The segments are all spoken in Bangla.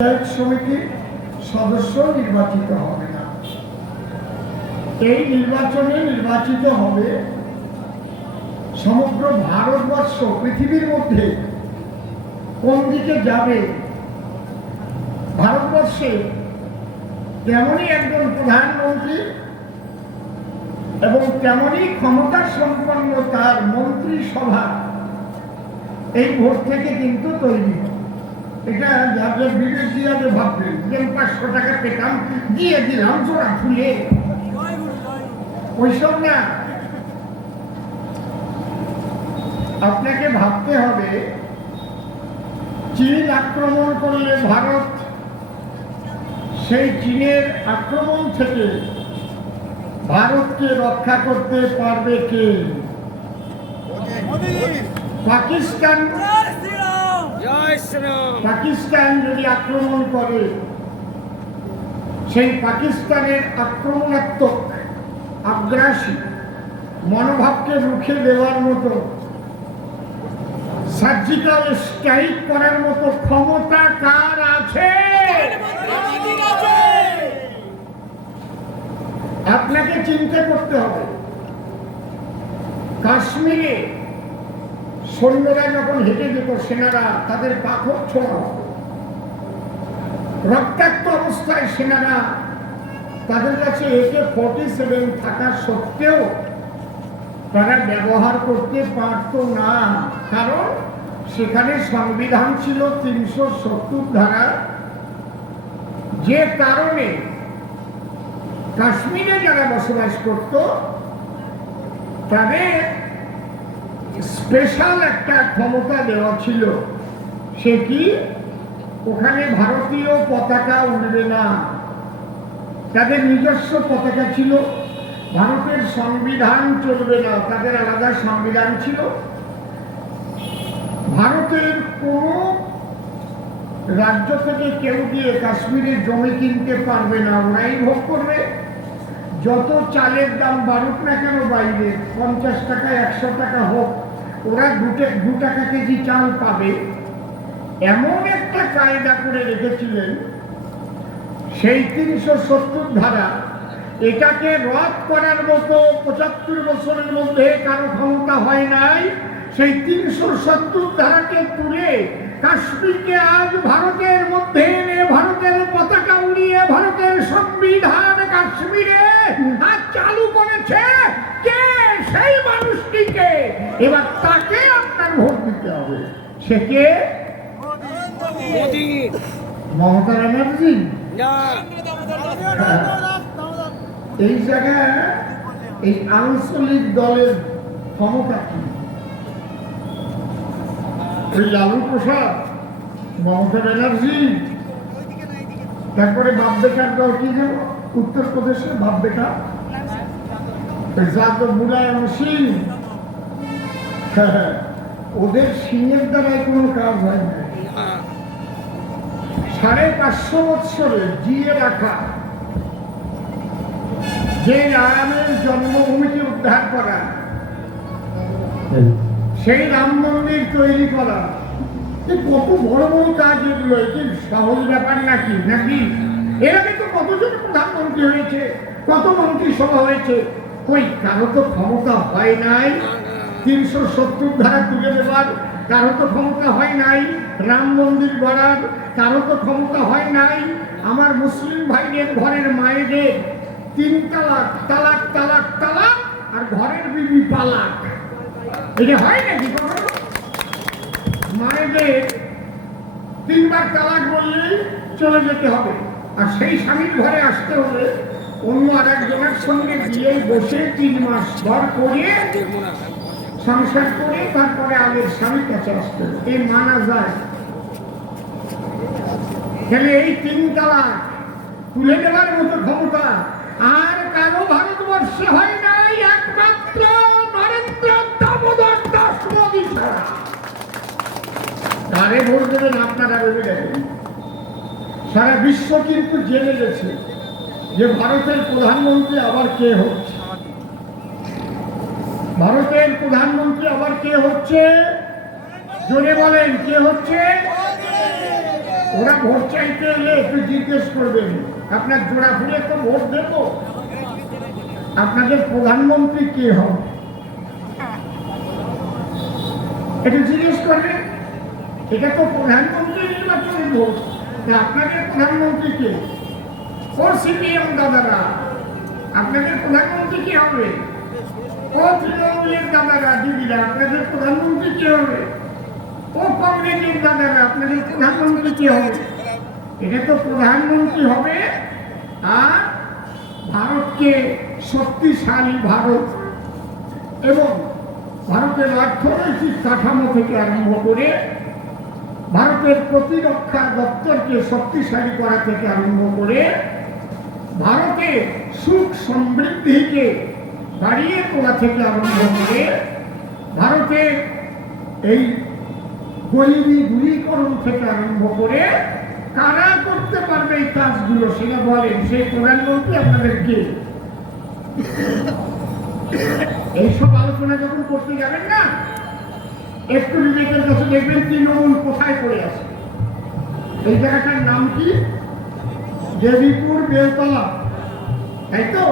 সমিতির সদস্য নির্বাচিত হবে না। এই নির্বাচনে নির্বাচিত হবে সমগ্র ভারতবর্ষ, পৃথিবীর মধ্যে কোন দিকে যাবে, ভারতবর্ষে তেমনই একজন প্রধানমন্ত্রী এবং তেমনই ক্ষমতা সম্পন্ন তার মন্ত্রিসভা এই ভোট থেকে কিন্তু তৈরি হয়। এটা যাদের বিবেক দিয়ে ভাববেন যে 500 টাকা পেতাম দিয়ে দিলাম জোড়া ফুলে, ওইসব না। আপনাকে ভাবতে হবে চীন আক্রমণ করলে ভারত সেই চীনের আক্রমণ থেকে ভারতকে রক্ষা করতে পারবে কে? পাকিস্তান যদি আক্রমণ করে, সেই পাকিস্তানের আক্রমণাত্মক আগ্রাসী মনোভাবকে রুখে দেওয়ার মতো, সার্জিক্যাল স্ট্রাইক করার মতো ক্ষমতা কার আছে? আপনাকে চিন্তা করতে হবে। কাশ্মীরে সৈন্যরা যখন হেঁটে যেত, সেনারা তাদের পাথর ছোঁড়া, রক্তাক্ত অবস্থায় সেনারা তাদের কাছে AK-47 থাকা সত্ত্বেও তারা ব্যবহার করতে পারত না, কারণ সেখানে সংবিধান ছিল 370 ধারা, যে কারণে কাশ্মীরে যারা বসবাস করত তাদের স্পেশাল একটা ক্ষমতা দেওয়া ছিল। সে কি? ওখানে ভারতীয় পতাকা উড়বে না, তাদের নিজস্ব পতাকা ছিল। ভারতের সংবিধান চলবে না, তাদের আলাদা সংবিধান ছিল। ভারতের কোন রাজ্য থেকে কেউ গিয়ে কাশ্মীরের জমি কিনতে পারবে না, ওরাই ভোগ করবে। যত চালের দাম বাড়ুক না কেন বাইরে, 50 টাকা 100 টাকা হোক, ওরা 2 টাকা কেজি চাল পাবে। এমন একটা কায়দা করে রেখেছিলেন। সেই 370 ধারা, এটাকে রদ করার মতো 75 বছরের মধ্যে কারো ক্ষমতা হয় নাই। সেই 370 ধারাকে তুলে কাশ্মীরকে আজ ভারতের মধ্যে এনে ভারতের পতাকা উড়িয়ে ভারতের সংবিধান কাশ্মীরে আজ চালু করেছে কে? সেই মানুষটিকে। এবার তাকে আপনার ভোট দিতে হবে। সে কে? মমতা ব্যানার্জি। এই জায়গায় এই আঞ্চলিক দলের ক্ষমতা কি? লালু প্রসাদ, মমতা ব্যানার্জি, তারপরে বাপ বেটার দল কি যেন উত্তরপ্রদেশে বাপ বেটা, মুলায়ম সিং। ওদের সিংয়ের দ্বারাই কোনো কাজ হয় না। 550 বৎসরে জিয়ে রাখা, যে রামের জন্মভূমিকে উদ্ধার করা, সেই রাম মন্দির তৈরি করা, কত বড় বড় কাজ এগুলো। কি সহজ ব্যাপার নাকি? নাকি এর আগে তো কতজন প্রধানমন্ত্রী হয়েছে, কত মন্ত্রিসভা হয়েছে, কই কারো তো ক্ষমতা হয় নাই। 370 ধারা তুলে দেওয়ার কারো তো ক্ষমতা হয় নাই। রাম মন্দির গড়ার কারো তো ক্ষমতা হয় নাই। আমার মুসলিম ভাইদের ঘরের মায়েদের 3 তালাক, তালাক তালাক তালাক, আর ঘরের বিবি পালাক। এটা হয় নাকি? মায়েদের 3 বার তালাক বললেই চলে যেতে হবে, আর সেই স্বামীর ঘরে আসতে হলে অন্য আর একজনের সঙ্গে গিয়ে বসে 3 মাস ঘর করিয়ে সংসার করে তারপরে আগের স্বামীর কাছে আসতে হবে। এই মানা যায়? তাহলে এই 3 তালাক তুলে দেওয়ার মতো ক্ষমতা আর কারো ভারতবর্ষে হয় নাই, একমাত্র নরেন্দ্র দামোদর দাস মোদী ছাড়া। কারে ভোট দেবেন আপনারা ভেবে দেখেন। সারা বিশ্ব কিন্তু জেনে গেছে যে ভারতের প্রধানমন্ত্রী আবার কে হচ্ছে। ভারতের প্রধানমন্ত্রী আবার কে হচ্ছে? জোরে বলেন, কে হচ্ছে? ওরা ভোট চাইতে এলে একটু জিজ্ঞেস করবেন, আপনার জোড়া ফুলে তো ভোট দেব, আপনাদের প্রধানমন্ত্রী কে হবে, একটু জিজ্ঞেস করবেন। এটা তো প্রধানমন্ত্রী নির্বাচনের ভোট, আপনাদের প্রধানমন্ত্রী কে? ও সিপিএম দাদারা, আপনাদের প্রধানমন্ত্রী কে হবে? ও তৃণমূলের দাদারা দিদিরা, আপনাদের প্রধানমন্ত্রী কে হবে? ও কংগ্রেসের দাদারা, আপনাদের প্রধানমন্ত্রী কে হবে? এটা তো প্রধানমন্ত্রী হবে আর ভারতকে শক্তিশালী ভারত এবং ভারতের অর্থনৈতিক কাঠামো থেকে আরম্ভ করে ভারতের প্রতিরক্ষা দপ্তরকে শক্তিশালী করা থেকে আরম্ভ করে ভারতের সুখ সমৃদ্ধিকে বাড়িয়ে তোলা থেকে আরম্ভ করে ভারতের এই গরিবী দূরীকরণ থেকে আরম্ভ করে কারা করতে পারবে এই কাজগুলো সেটা বলেন। সেই প্রধানমন্ত্রী আপনাদেরকে এইসব আলোচনা যখন করতে যাবেন না, একটু বিবেকের কাছে দেখবেন তৃণমূল কোথায় পড়ে আছে। এই জায়গাটার নাম কি? দেবীপুর বেলতলা, তাই তো?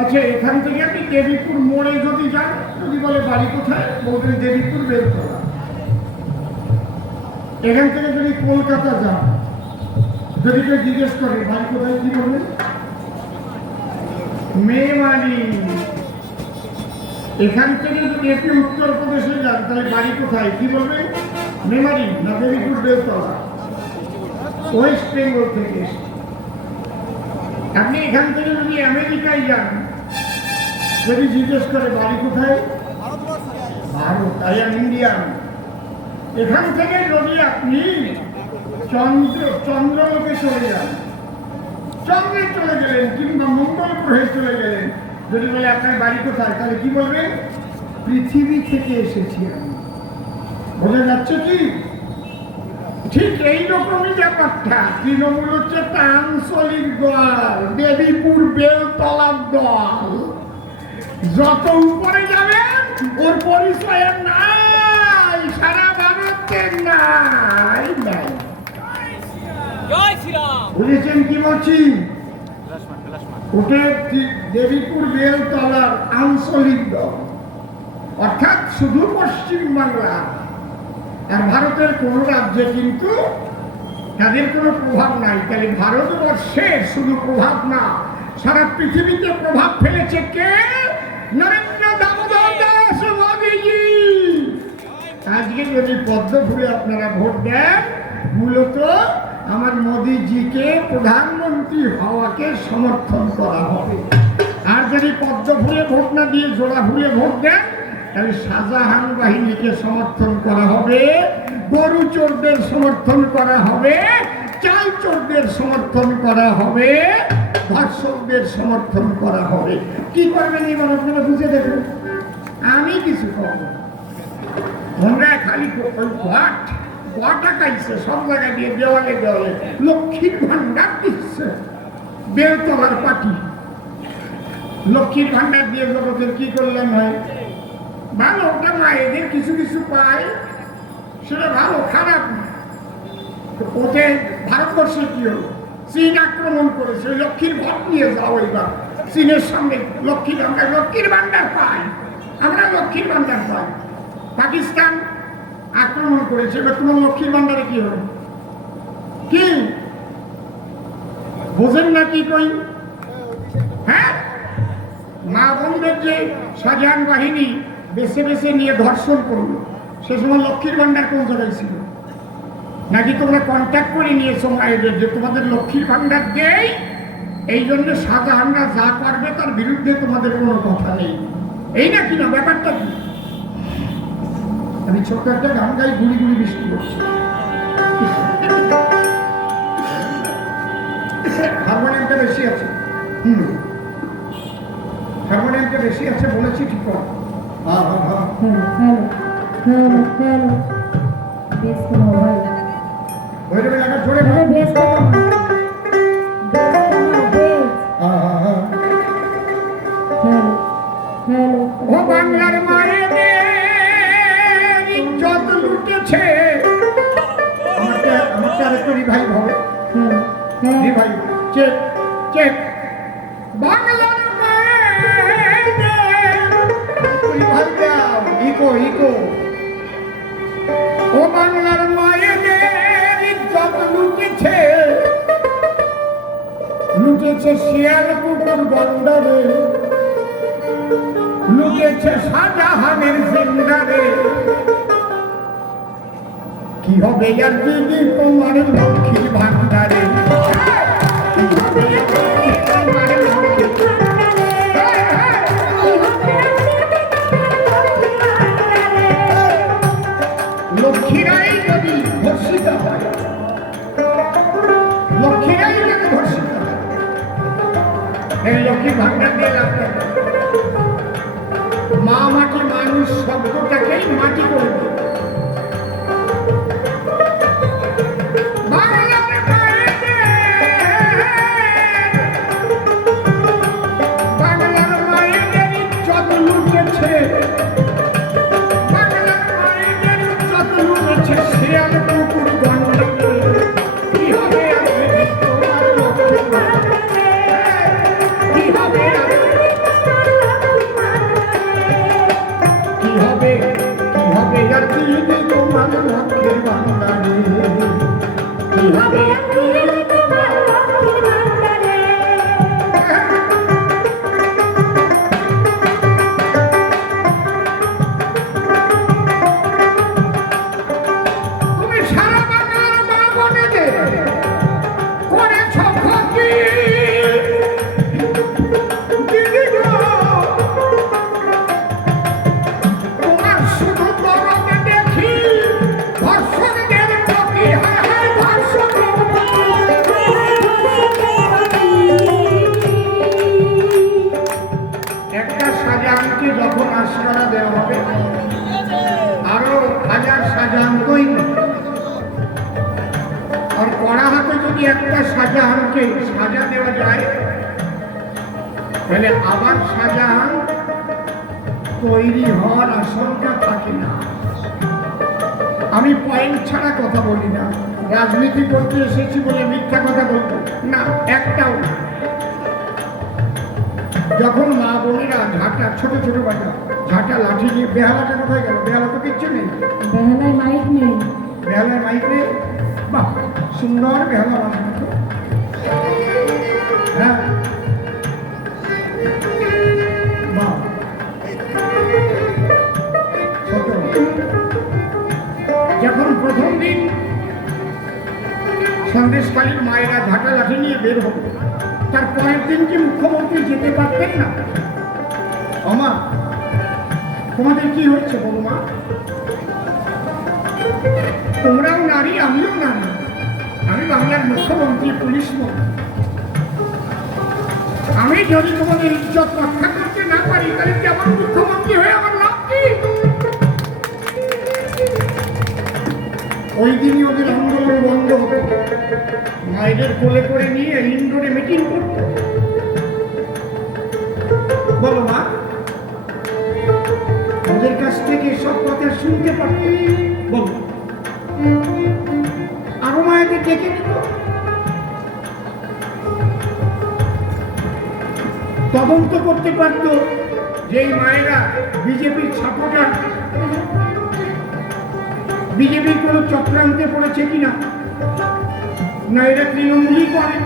আচ্ছা, এখান থেকে আপনি দেবীপুর মোড়ে যদি যান, যদি বলে বাড়ি কোথায়, বলবেন দেবীপুর বেলতলা। এখান থেকে যদি কলকাতা যান, যদি কেউ জিজ্ঞেস করে বাড়ি কোথায়, কি বলবেন? মেমারি। এখান থেকে যদি আপনি উত্তরপ্রদেশে যান, তাহলে বাড়ি কোথায়, কি বলবেন? মেমারি না দেবীপুর বেলতলা? ওয়েস্ট বেঙ্গল থেকে। আপনি এখান থেকে যদি আমেরিকায় যান, যদি জিজ্ঞেস করে বাড়ি কোথায়, ভারত, আই এম ইন্ডিয়ান। এখান থেকে যদি আপনি চন্দ্রলোকে চলে যান, চন্দ্রে চলে গেলেন কিংবা মঙ্গল গ্রহে চলে গেলেন, যদি বলে আপনার বাড়ি কোথায়, তাহলে কি বলবেন? পৃথিবী থেকে এসেছি আমি। বোঝা যাচ্ছে কি? ঠিক এইরকমই ব্যাপারটা। তৃণমূল হচ্ছে একটা আঞ্চলিক দল, দেবীপুর বেলতলার দল। যত উপরে যাবেন ওর পরিচয় নাই, সারা ভারতের নাই নাই। বুঝেছেন কি বলছি? ওটা দেবীপুর বেলতলার আঞ্চলিক দল, অর্থাৎ শুধু পশ্চিম বাংলা আর ভারতের কোন রাজ্যে কিন্তু তাদের কোনো প্রভাব নাই। তাহলে ভারতবর্ষের শুধু প্রভাব না, সারা পৃথিবীতে প্রভাব ফেলেছে কে? নরেন্দ্র দামোদর দাস মোদীজি। আজকে যদি পদ্ম ফুলে আপনারা ভোট দেন, মূলত আমার মোদীজিকে প্রধানমন্ত্রী হওয়াকে সমর্থন করা হবে। আর যদি পদ্ম ফুলে ভোট না দিয়ে জোড়া ফুলে ভোট দেন, তাহলে শাহজাহান বাহিনীকে সমর্থন করা হবে, গরু চোরদের সমর্থন করা হবে, চাল চোরদের সমর্থন করা হবে, ধর্ষকদের সমর্থন করা হবে। কি করবেন এবার আপনারা বুঝে দেখুন। আমি কিছু করবো, তোমরা খালি টাকাইছে সব জায়গায় দিয়ে, দেওয়ালে দেওয়ালে লক্ষ্মীর ভান্ডার দিচ্ছে। বেলতলার পার্টি লক্ষ্মীর ভান্ডার দিয়ে জগতের কি করলেন হয়? ভালো, ওটা মায়েদের কিছু কিছু পায়, সেটা ভালো, খারাপ না। ওতে ভারতবর্ষে কি হলো? চীন আক্রমণ করেছে, লক্ষ্মীর ভোট নিয়ে যাও এবার চীনের সামনে। লক্ষ্মীর ভান্ডার পাই, আমরা লক্ষ্মীর ভান্ডার পাই। পাকিস্তান আক্রমণ করেছে, এবার তোমার লক্ষ্মীর ভান্ডারে কি হলো? কি বোঝেন না কি কই? হ্যাঁ, মা বোনদের যে শাহজাহান বাহিনী বেছে বেছে নিয়ে ধর্ষণ করলো, সে সময় লক্ষ্মীর ভান্ডার কোন জায়গায় ছিল? নাকি তোমরা কন্ট্যাক্ট করে নিয়েছো মায়েদের যে তোমাদের লক্ষ্মীর ভান্ডার দেই, এই জন্য শাহজাহানরা যা করবে তার বিরুদ্ধে তোমাদের কোনো কথা নেই, এই না কিনা ব্যাপারটা কি? আমি ছোট্ট একটা গান গাই, গুড়ি গুড়ি বৃষ্টি করছি। হারমোনিয়ামটা বেশি আছে, হারমোনিয়ামটা বেশি আছে বলেছি ঠিক আছে। বাংলার মায়েদের ইজ্জত লুটেছে। আমারটা জি ভাই, চেক চেক। বাংলার মায়েদের ভাই দাও, ইকো ইকো। ও বাংলার মায়েদের ইজ্জত লুটেছে, লুটেছে শিয়াল কুকুর গন্ডারে, লুটেছে শাহজাহানের জিন্দারে। কি হবে আর দিদি তোমার লক্ষ্মীর ভান্ডারে, কি হবে তোমার লক্ষ্মীর লক্ষ্মীরাই যদি ধর্ষিত হয়, লক্ষ্মীরাই যদি ধর্ষিত হয়, এই লক্ষ্মী ভান্ডার দিয়ে লাভ নেই। মা মাটি মানুষ শব্দটাকেই মাটি করে দেয়। বাংলার মায়েদের ইজ্জত লুটেছে, বাংলার মায়েদের ইজ্জত লুটেছে শিয়াল কুকুর গন্ডারে। কি হবে তোমার লক্ষ্মীর ভান্ডারে, কি হবে কি হবে কি হবে আর দিদি তোমার লক্ষ্মীর ভান্ডারে, কি হবে তোমার লক্ষ্মীর ভান্ডারে। তুমি সারা বাংলার মা বোনেদের করেছ ক্ষতি, দিদি গো তোমার শুধু গরমে দেখি ধর্ষকদের প্রতি, হায় হায় ধর্ষকদের প্রতি। একটা শাহজাহানকে যখন আশকারা দেওয়া হবে, আরো হাজার শাহজাহান তৈরি। আর কড়া হাতে যদি একটা শাহজাহানকে সাজা দেওয়া যায়, তাহলে আবার শাহজাহান তৈরি হওয়ার আশঙ্কা থাকে না। আমি পয়েন্ট ছাড়া কথা বলি না, রাজনীতি করতে এসেছি বলে মিথ্যা কথা বলবো না একটাও। যখন মা বোনেরা ঝাঁটা, ছোট ছোট বাচ্চা ঝাঁটা লাঠি নিয়ে, বেহালাটা কোথায় গেল? বেহালা তো কিচ্ছু নেই, বেহালায় মাইক নেই। বেহালায় মাইক নেই। বাহ, সুন্দর বেহালা বাজনা তো। হ্যাঁ, বাহ, ছোট। যখন প্রথম দিন সন্দেশকালীন মায়েরা ঝাঁটা লাঠি নিয়ে বের হবে, তার পরের দিন কি মুখ্যমন্ত্রী যেতে পারতেন না? মা, তোমাদের কি হচ্ছে বলো মা? তোমরাও নারী, আমিও নারী। আমি বাংলার মুখ্যমন্ত্রী, পুলিশ মন্ত্রী। আমি যদি তোমাদের ইজ্জত রক্ষা করতে না পারি, তাহলে কেমন মুখ্যমন্ত্রী হয়ে আমার লাভ কি? ওই দিনই ওদের আন্দোলন বন্ধ হতো, মায়েদের কোলে করে নিয়ে ইন্ডোরে মিটিং করত। বলো মা, ওদের কাছ থেকে সব কথা শুনতে পারত। বলো, আরো মায়েদের ডেকে নিত, তদন্ত করতে পারত যে এই মায়েরা বিজেপির সাপোর্টার, বিজেপির কোন চক্রান্তে পড়েছে কিনা, না এরা তৃণমূলই করে।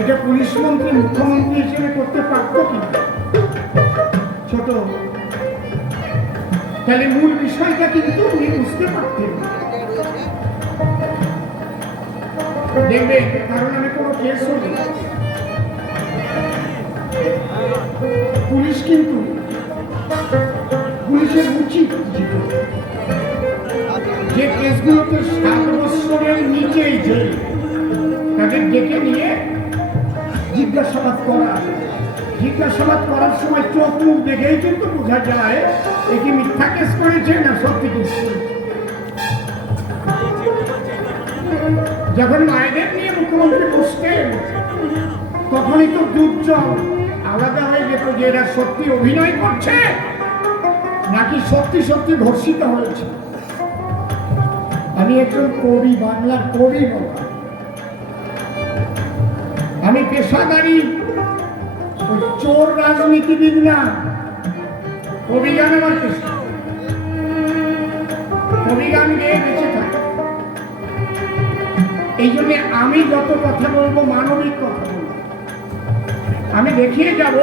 এটা পুলিশ মন্ত্রী, মুখ্যমন্ত্রী হিসেবে করতে পারত কিনা? ছোট, তাহলে মূল বিষয়টা কিন্তু উনি বুঝতে পারতেন। দেখবে, কারণ আমি কোনো কেস হলি, পুলিশ কিন্তু, পুলিশের উচিত যে কেসগুলোতে 7 বছরের নিচেই জেল, তাদের ডেকে নিয়ে জিজ্ঞাসাবাদ করা। জিজ্ঞাসাবাদ করার সময় চোখ মুখ দেখেই কিন্তু বোঝা যায় এ কি মিথ্যা কেস করেছে না সত্যি কেস করেছে। যখন মায়েদের নিয়ে মুখ্যমন্ত্রী বসতেন, তখনই তো দুর্জল আলাদা হয়ে যেত যে এরা সত্যি অভিনয় করছে নাকি সত্যি সত্যি ধর্ষিত হয়েছে। আমি একজন কবি, বাংলার কবি বাবা। আমি পেশাদারি চোর রাজনীতিবিদ না, কবি গান আমার পেশা। কবি গান গেয়ে বেঁচে থাকে। এই জন্য আমি যত কথা বলবো মানবিক কথা বলবো। আমি দেখিয়ে যাব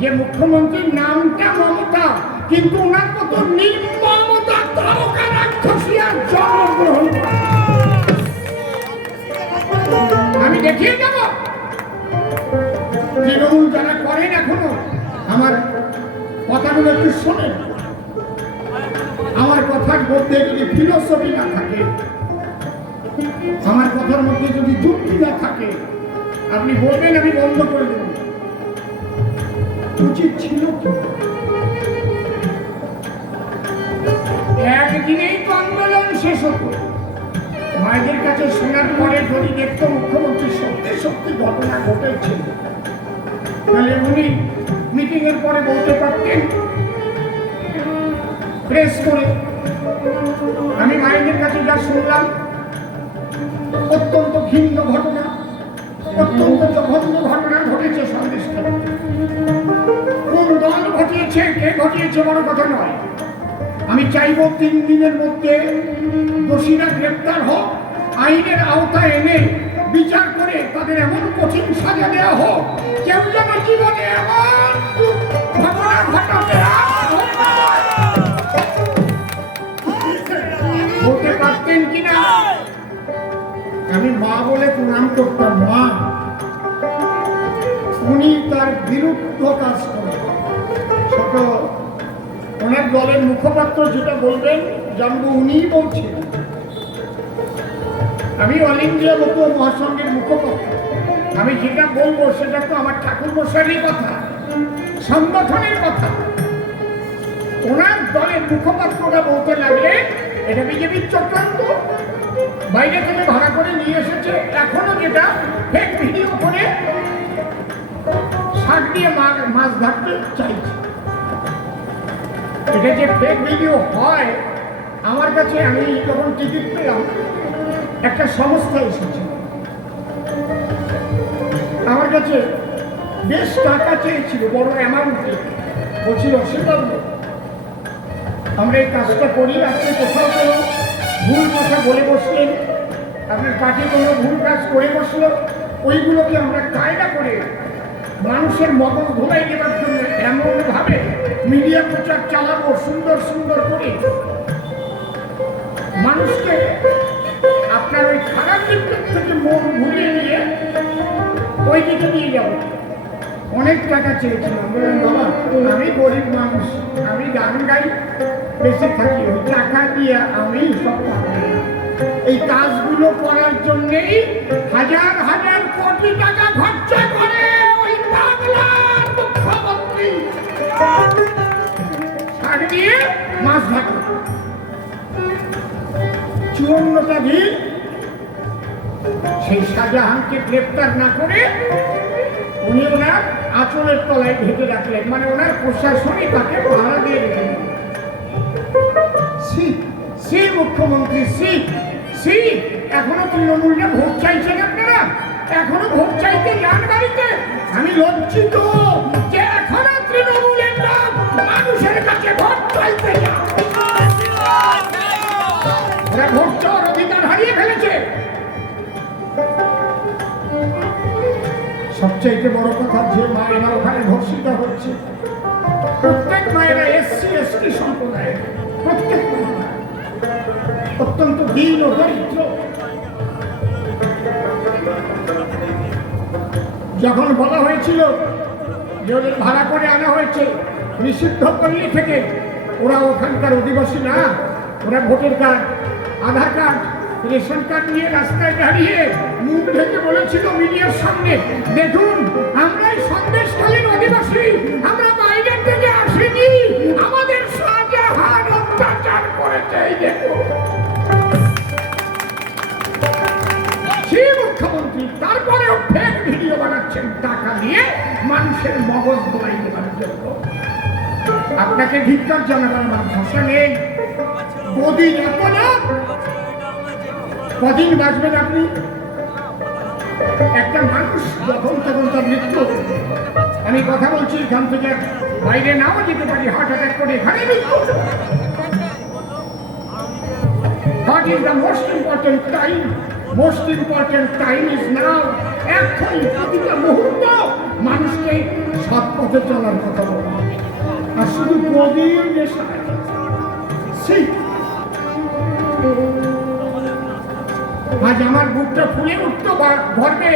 যে মুখ্যমন্ত্রীর নামটা মমতা, কিন্তু ওনার মতো নির্মমতা তারকা রাক্ষসী আর জন্মগ্রহণ করে। আমি দেখিয়ে যাব। তৃণমূল যারা করেন এখনো, আমার কথাগুলো একটু শোনেন। আমার কথার মধ্যে যদি ফিলোসফি না থাকে, আমার কথার মধ্যে যদি যুক্তি না থাকে, আপনি বলবেন আমি বন্ধ করে দেব। উচিত ছিল কি? একদিনেই তো আন্দোলন শেষ হতো। মায়েদের কাছে শোনার পরে যদি দেখতো মুখ্যমন্ত্রী সত্যি সত্যি ঘটনা ঘটেছে, তাহলে উনি মিটিং এর পরে বলতে পারতেন প্রেস করে, আমি মায়েদের কাছে যা শুনলাম অত্যন্ত ঘৃণ্য ঘটনা, অত্যন্ত জঘন্য ঘটনা ঘটেছে সন্দেশখালী। কোন দল ঘটিয়েছে, কে ঘটিয়েছে বড় কথা নয়। আমি চাইব 3 দিনের মধ্যে দোষীরা গ্রেপ্তার হোক, আইনের আওতায় এনে বিচার করে তাদের এমন কঠিন সাজা দেওয়া হোক, কেউ যেন জীবনে এমন ঘটনা ঘটাতে বলতে পারতেন কিনা। আমি মা বলে প্রণাম করতাম, মা। উনি তার বিরুদ্ধ কাজ করেন। ছোট ওনার দলের মুখপাত্র যেটা বলবেন জানবো উনিই বলছেন। আমি অল ইন্ডিয়া বকুয়া মহাসংঘের মুখপাত্র। আমি যেটা বলবো সেটা তো আমার ঠাকুর মশাইয়ের কথা, সংগঠনের কথা। ওনার দলের মুখপাত্ররা বলতে লাগলেন এটা বিজেপির চক্রান্ত, বাইরে থেকে ভাড়া করে নিয়ে এসেছে। এখনো যেটা ফেক ভিডিও করে শাক দিয়ে মাছ ধরতে চাইছে। এটা যে ফেক ভিডিও হয়, আমার কাছে আমি যখন টিকিট পেলাম একটা সংস্থা এসেছে আমার কাছে, বেশ টাকা চেয়েছিল, বড় অ্যামাউন্ট। বলছিল অসীমবাবু আমরা এই কাজটা করি, আপনি কোথাও কোনো ভুল কথা বলে বসলেন, আপনার পার্টি কোনো ভুল কাজ করে বসলো, ওইগুলোকে আমরা কায়দা করে মানুষের মগজ ধোলাই দেওয়ার জন্য এমনভাবে মিডিয়া প্রচার চালাবো সুন্দর সুন্দর করে, মানুষকে আপনার ওই খারাপ দিকটার থেকে মন ঘুরিয়ে নিয়ে ওই দিকে নিয়ে যাবো। অনেক টাকা চেয়েছিলাম। বললাম বাবা আমি গরিব মানুষ, আমি গান গাই, বেশি থাকি, ওই টাকা দিয়ে আমি সব পাবো না। এই কাজগুলো করার জন্যেই হাজার হাজার কোটি টাকা খরচা করে ওই বাংলার মুখ্যমন্ত্রী শাক দিয়ে মাছ ধরে। 54টা দিন সেই শাহজাহানকে গ্রেপ্তার না করে উনি ওনার আঁচলের তলায় ঢেকে রাখলেন, মানে ওনার প্রশাসনই তাকে পাহারা দিয়ে রেখে দিলেন। সি মুখ্যমন্ত্রী, সি এখনো তৃণমূলে ভোট চাইছেন আপনারা, এখনো ভোট চাইতে যান বাড়িতে। আমি লজ্জিত যে এখনো তৃণমূলের লোক মানুষের কাছে ভোট চাইতে যান। ওরা ভোট চাওয়ার অধিকার হারিয়ে ফেলেছে। সবচাইতে বড় কথা, যে মায়েরা ওখানে ধর্ষিত হচ্ছে, প্রত্যেক মায়েরা এসসি এসটি সম্প্রদায়, প্রত্যেক মায়েরা অত্যন্ত দীন ও দরিদ্র। যখন বলা হয়েছিল যে ওদের ভাড়া করে আনা হয়েছে নিষিদ্ধ পল্লী থেকে, ওরা ওখানকার অধিবাসী না, ওরা ভোটার কার্ড, আধার কার্ড, রেশন কার্ড নিয়ে রাস্তায় দাঁড়িয়ে মুখ ঢেকে বলেছিল মিডিয়ার সামনে, দেখুন আমরাই সন্দেশখালীর অধিবাসী, আমরা বাইরের থেকে আসিনি, আমাদের শাহজাহান অত্যাচার করেছে। দেখুন সেই মুখ্যমন্ত্রী তারপরেও ফেক ভিডিও বানাচ্ছেন টাকা দিয়ে মানুষের মগজ ধোলাই দেওয়ার জন্য। আপনাকে ধিক্কার জানাবার আমার ভাষা নেই। মোদী এত না কদিন বাঁচবেন আপনি? একটা মানুষ যখন তখন তার মৃত্যু। আমি কথা বলছি এখান থেকে বাইরে নাও যেতে পারি, হার্ট অ্যাটাক করে এখানে মৃত্যু। What is the most important time? Most important time is now. এক্ষুনি প্রতিটা মুহূর্ত মানুষকে সৎ পথে চলার কথা বলা, আর শুধু গভীর নেশা। আজ আমার বুকটা ফুলে উঠতো গর্বে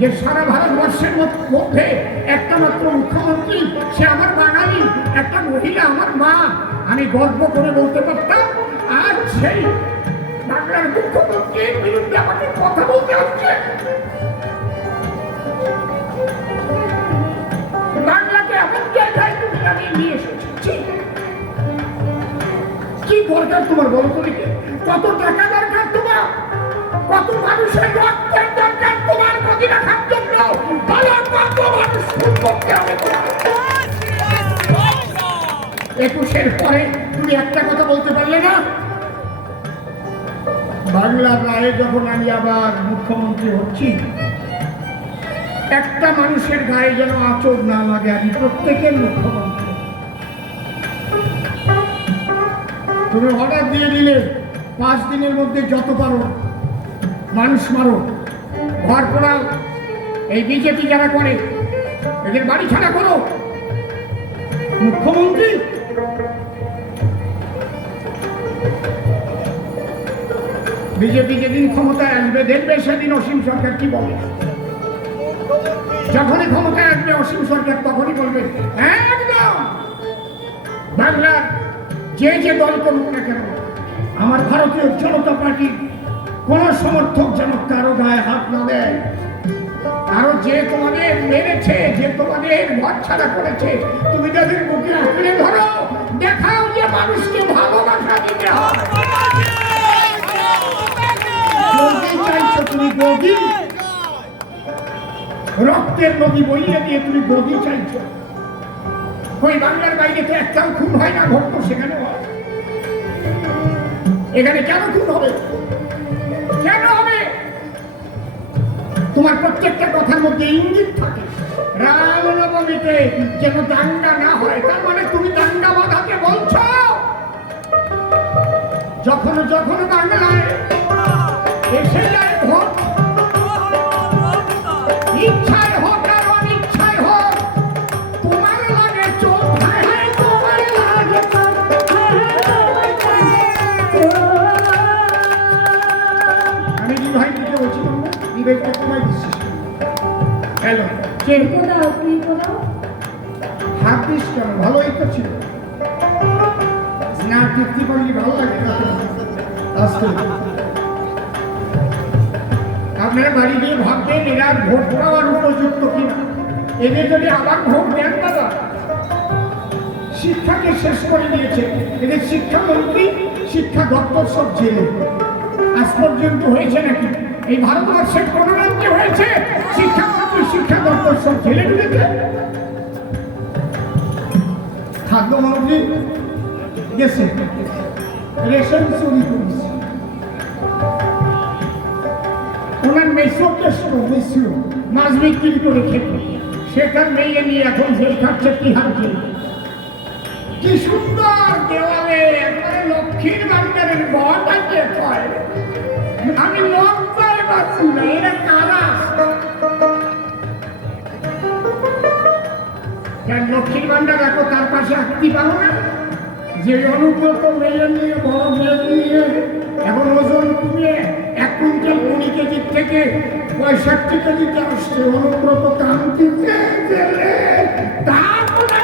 যে সারা ভারতবর্ষের মধ্যে একটা মাত্র মুখ্যমন্ত্রী, সে আমার বাঙালি, একটা মহিলা আমার মা। আমি গর্ব করে বলতে পারতাম আজ সেই বাংলার মুখ্যমন্ত্রীর বিরুদ্ধে আমাকে কথা বলতে হচ্ছে। বাংলাকে এমন জায়গায় তুমি আমি নিয়ে এসেছি। কি দরকার তোমার বলো তো দেখি? কত টাকা দরকার তোমার? কত মানুষের রক্তের দরকার তোমার গদি রাখার জন্য? বলো কত মানুষ খুন করতে হবে তোমার? 21-এর পরে তুমি একটা কথা বলতে পারলে না? বাংলার রায়ে যখন আমি আবার মুখ্যমন্ত্রী হচ্ছি, একটা মানুষের গায়ে যেন আঁচড় না লাগে। আমি প্রত্যেকের মুখ্যমন্ত্রী। তুমি অর্ডার দিয়ে দিলে 5 দিনের মধ্যে যত পারো মানুষ মারো, ঘর পোড়াও। এই বিজেপি যারা করে এদের বাড়ি ছাড়া করো। মুখ্যমন্ত্রী বিজেপি যেদিন ক্ষমতায় আসবে দেখবে সেদিন অসীম সরকার কি বলে। যখনই ক্ষমতায় আসবে অসীম সরকার তখনই বলবে একদম বাংলার যে দল করুক না কেন, আমার ভারতীয় জনতা পার্টির কোন সমর্থক যেন কারো গায়ে হাত না দেয়। আরো যে তোমাদের মেরেছে, যে তোমাদের ঘর ছাড়া করেছে, তুমি তাদের বুকে আঁকড়ে ধরো, দেখাও যে মানুষকে ভালোবাসা দিতে হয়। চাইছো তুমি গদি, রক্তের নদী বইয়ে দিয়ে তুমি গদি চাইছো। ওই বাংলার বাইরে তো একটাও খুন হয় না, ভক্ত সেখানে হয়। এখানে কেন খুন হবে? কেন হবে? তোমার প্রত্যেকটা কথার মধ্যে ইঙ্গিত থাকে রামনবমীতে যেন দাঙ্গা না হয়। তার মানে তুমি দাঙ্গা বাঁধাতে বলছো। যখন যখন বাংলায় এসে যায় ভোট, ইচ্ছায় হোক আর অনিচ্ছায় হোক, তোমার লাগে চোখ, তোমার লাগে আমি ভাই দিতে বলছি বিবেকটা তোমায় দিচ্ছি। হ্যালো, কে কোথাও তুই কোথাও হাত দিস কেন? ভালোই তো ছিল না, তৃপ্তি করলি ভালো লাগে। আপনারা বাড়ি গিয়ে ভাববেন এরা ভোট পাওয়ার উপযুক্ত কিনা। এদের যদি আবার ভোট দেন দাদা, শিক্ষাকে শেষ করে দিয়েছে। এদের শিক্ষামন্ত্রী, শিক্ষা দপ্তর সব জেলে। আজ পর্যন্ত হয়েছে নাকি এই ভারতবর্ষের কোন রাজ্যে হয়েছে শিক্ষামন্ত্রী, শিক্ষা দপ্তর সব জেলে ঢুকেছে? খাদ্যমন্ত্রী গেছে, রেশন চুরি করেছে। ওনার মেসিও মাছ বিক্রি করে খেত, সেখান মেয়ে নিয়ে এখন জেল খাচ্ছে তিহার জেল। কি সুন্দর দেওয়ালে একবারে লক্ষ্মীর ভান্ডারের ঘরটাকে হয়। আমি লজ্জায় পাচ্ছি না, এরা কারা? লক্ষ্মীর ভান্ডার রাখো, তার পাশে আঁকতে পারো না? যে অনুব্রত মেয়ে নিয়ে, বড় মেয়ে নিয়ে এখন ওজন কমিয়ে 1 কুইন্টাল 20 কেজির থেকে 65 কেজিতে আসছে। অনুব্রত কান্তি গেলে তারপরে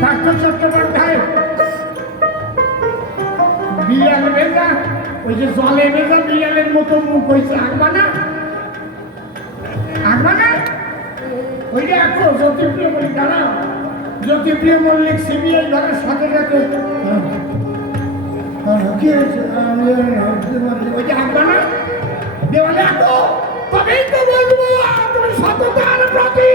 পার্থ চট্টোপাধ্যায় বিড়াল ভেজা, ওই যে জলে ভেজা বিড়ালের মতো মুখ হয়েছে। আঁকবা না, আঁকবা না। ওই যে এখন জ্যোতিপ্রিয় মল্লিক, দাঁড়া, জ্যোতিপ্রিয় মল্লিক সিবিআই ধরার সাথে সাথে ওই যে আঁকবা না, দেওয়ালে আঁকো, তবেই তো বলবো তুমি সততার প্রতি।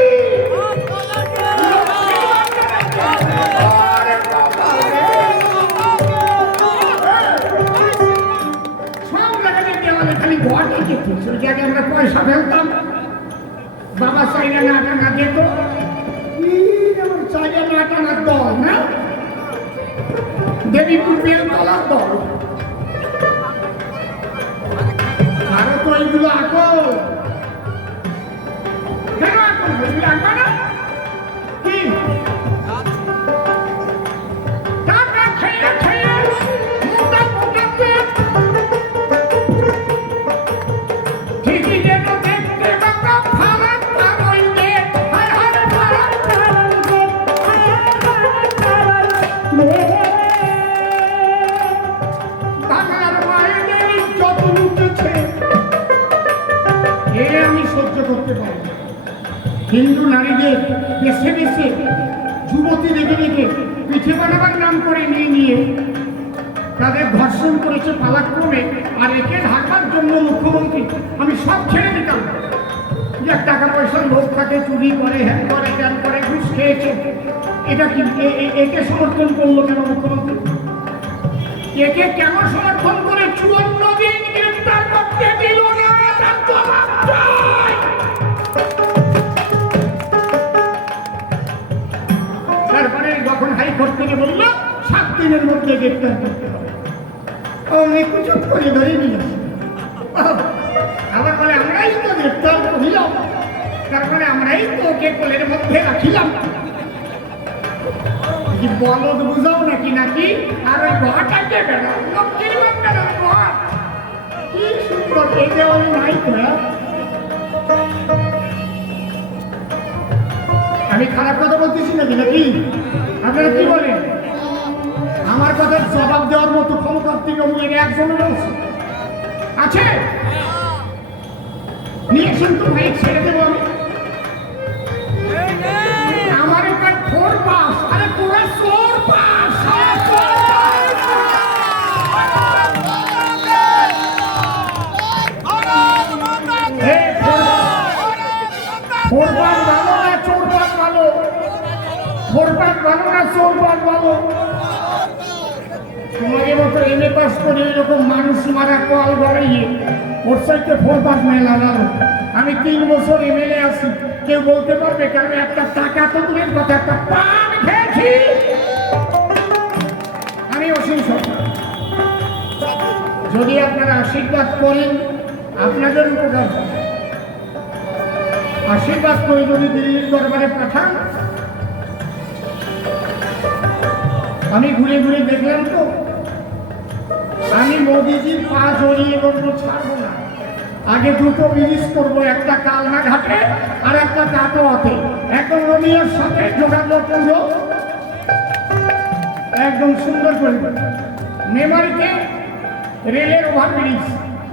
চাইলে না টানা যেত, কি যেমন চাইলে না টানার দল না, দেবীপুর বেলতলার দল। আরো তো এইগুলো আঁকো, কেন আঁকো ওইগুলো আঁকো না? কি টাকা খেয়ে খেয়ে মোটা মোটা পেট, ঠিকই যেন দেখতে বাবা ফারাক পারইলে, হায় হায় ফারাক পারইলে, বাবার মায়েদের ইজ্জত লুটেছে। এ আমি সহ্য করতে পারি না। হিন্দু নারীদের বেছে বেছে যুবতী রেখে রেখে পিঠে বানাবার নাম করে নিয়ে নিয়ে তাদের ধর্ষণ করেছে পালাক্রমে, আর একে ঢাকার জন্য মুখ্যমন্ত্রী আমি সব ছেড়ে দিতাম। যে টাকা পয়সার লোক থাকে, চুরি করে, হ্যান করে, ত্যান করে, ঘুষ খেয়েছে, এটা কি একে সমর্থন করলো কেন মুখ্যমন্ত্রী? একে কেন সমর্থন করে 54 দিন গ্রেফতার করতে দিল না? তার জবাব চাই। তারপরে যখন হাইকোর্ট থেকে বলল 7 দিনের মধ্যে গ্রেফতার করতে হবে, অমনি কুচুপ করে ধরে নিল। আবার বলে আমরাই তো গ্রেফতার করিলাম, তারপরে আমরাই তো ওকে কোলের মধ্যে রাখিলাম। কি বলদ বুঝাও নাকি নাকি? আর ওই ঘরটাকে বেড়া লক্ষ্মীর বাচ্চার ঘর কি সুন্দর, এই দেওয়াল নাই তো। আমি খারাপ কথা বলতেছি নাকি নাকি? আপনারা কি বলেন? আমার কথার জবাব দেওয়ার মতো ক্ষমতা তৃণমূলের একজনের আছে? নিয়েছেন তো ভাই, ছেড়ে দেবো আমি। আমার একটা 4 পাস, আরে পুরো 4 পাস। তোমাদের মতো এমএ পাস করে এরকম মানুষ মারা কল বাড়াইয়ে ওর সাইডে 4 পাস মেলা লাগালো। আমি 3 বছর এমএলএ আছি, কেউ বলতে পারবে কারণ একটা টাকা তো দূরের কথা, একটা পান খেয়েছি আমি। অসীম সরকার, যদি আপনারা আশীর্বাদ করেন আপনাদের উপকার হবে। আশীর্বাদ করে যদি দিল্লির দরবারে পাঠান, আমি ঘুরে ঘুরে দেখলাম তো, আমি মোদিজির পা জড়িয়ে বলবো ছাড়বো না। আগে 2টো ব্রিজ করবো, একটা কালনা ঘাটে আর একটা কাটোয়াতে। এখন রোমিওর সাথে যোগাযোগ করবো, একদম সুন্দর করে মেমারিতে রেলের ওভারব্রিজ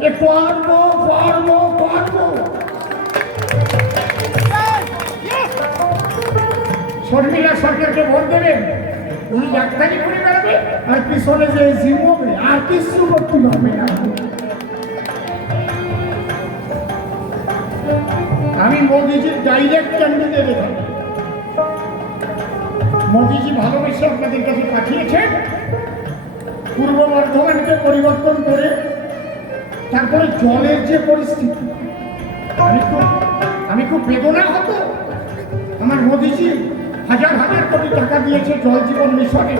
এ করবো করবো করবো। শর্মিলা সরকারকে ভোট দেবেন, উনি ডাক্তারি করে বেড়াবে আর পিছনে যে জিম্বাবুয়ে আর কিছু করতে পারবে না। আমি মোদিজির ডাইরেক্ট ক্যান্ডিডেট এখানে। মোদিজি ভালোবেসে আপনাদের কাছে পাঠিয়েছেন পূর্ব বর্ধমানকে পরিবর্তন করে। তারপরে জলের যে পরিস্থিতি, আমি খুব বেদনা হতো। আমার মোদিজি হাজার হাজার কোটি টাকা দিয়েছে জল জীবন মিশনে,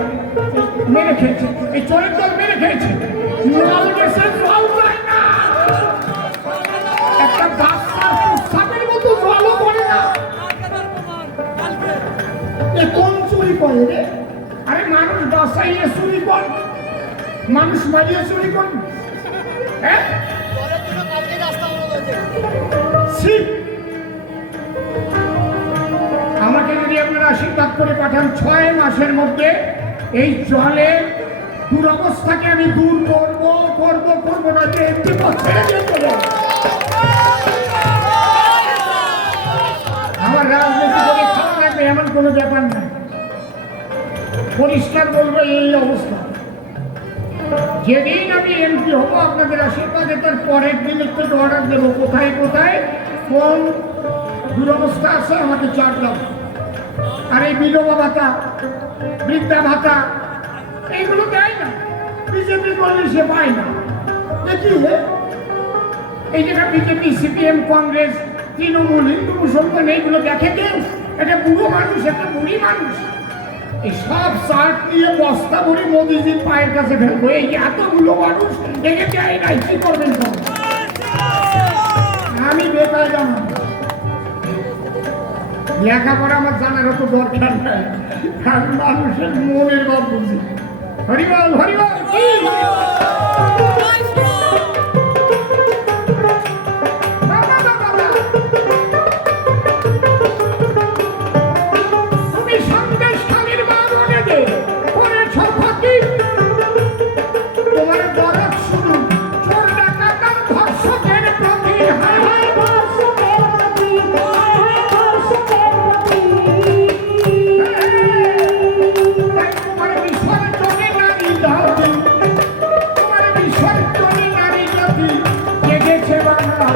মেরে খেয়েছে, এই চোরের জল মেরে খেয়েছে। একটা বাচ্চার প্রস্তাবের মতো জলও পড়ে না। এ কোন চুরি করে রে? আরে মানুষ বাসাইয়ে চুরি কর, মানুষ মারিয়ে চুরি কর। হ্যাঁ, আমাকে যদি আপনারা আশীর্বাদ করে পাঠান 6 মাসের মধ্যে এই জলের দুরবস্থাকে আমি দূর করবো করবো করবো না, যে একটি ছেড়ে দিয়ে চলে আমার রাজনীতি করে খাওয়া লাগবে এমন কোনো ব্যাপার না। পরিষ্কার বলবো এই অবস্থা। যেদিন আমি এমপি হবো আপনাদের আশীর্বাদে, তার পরের দিন একটু অর্ডার দেবো কোথায় কোথায় কোন দুরবস্থা আছে আমাকে চার্জ দাও। আর এই বিধবা ভাতা, বৃদ্ধা ভাতা এইগুলো দেয় না, বিজেপি বললে সে পায় না। দেখি এই জায়গা বিজেপি, সিপিএম, কংগ্রেস তৃণমূল হিন্দু মুসলমান এইগুলো দেখে কেউ? এটা বুড়ো মানুষ, একটা বুড়ি মানুষ। এই সব চার্ট নিয়ে বস্তা ভরে মোদিজির পায়ের কাছে ফেলবো। এই এতগুলো মানুষ দেখে যায় নাই, কি করবেন তো? আমি বেকার জানো, লেখাপড়া আমার জানার তো দরকার নাই, আমি মানুষের মনের ভাব বুঝি। হরিবল হরিবল। বাবা, বাবা, তুমি সন্দেশ স্বামীর মা মনে দে করেছ ক্ষতি। তোমার দরদ শুরু চোর ডাকাত ধর্ষকের প্রতি। হায় হায় ধর্ষকের প্রতি, হায় হায় ধর্ষকের প্রতি। তাই তোমার বিসর্জনে নারী জাতি, তোমার বিসর্জনে নারী জাতি জেগেছে বাংলা।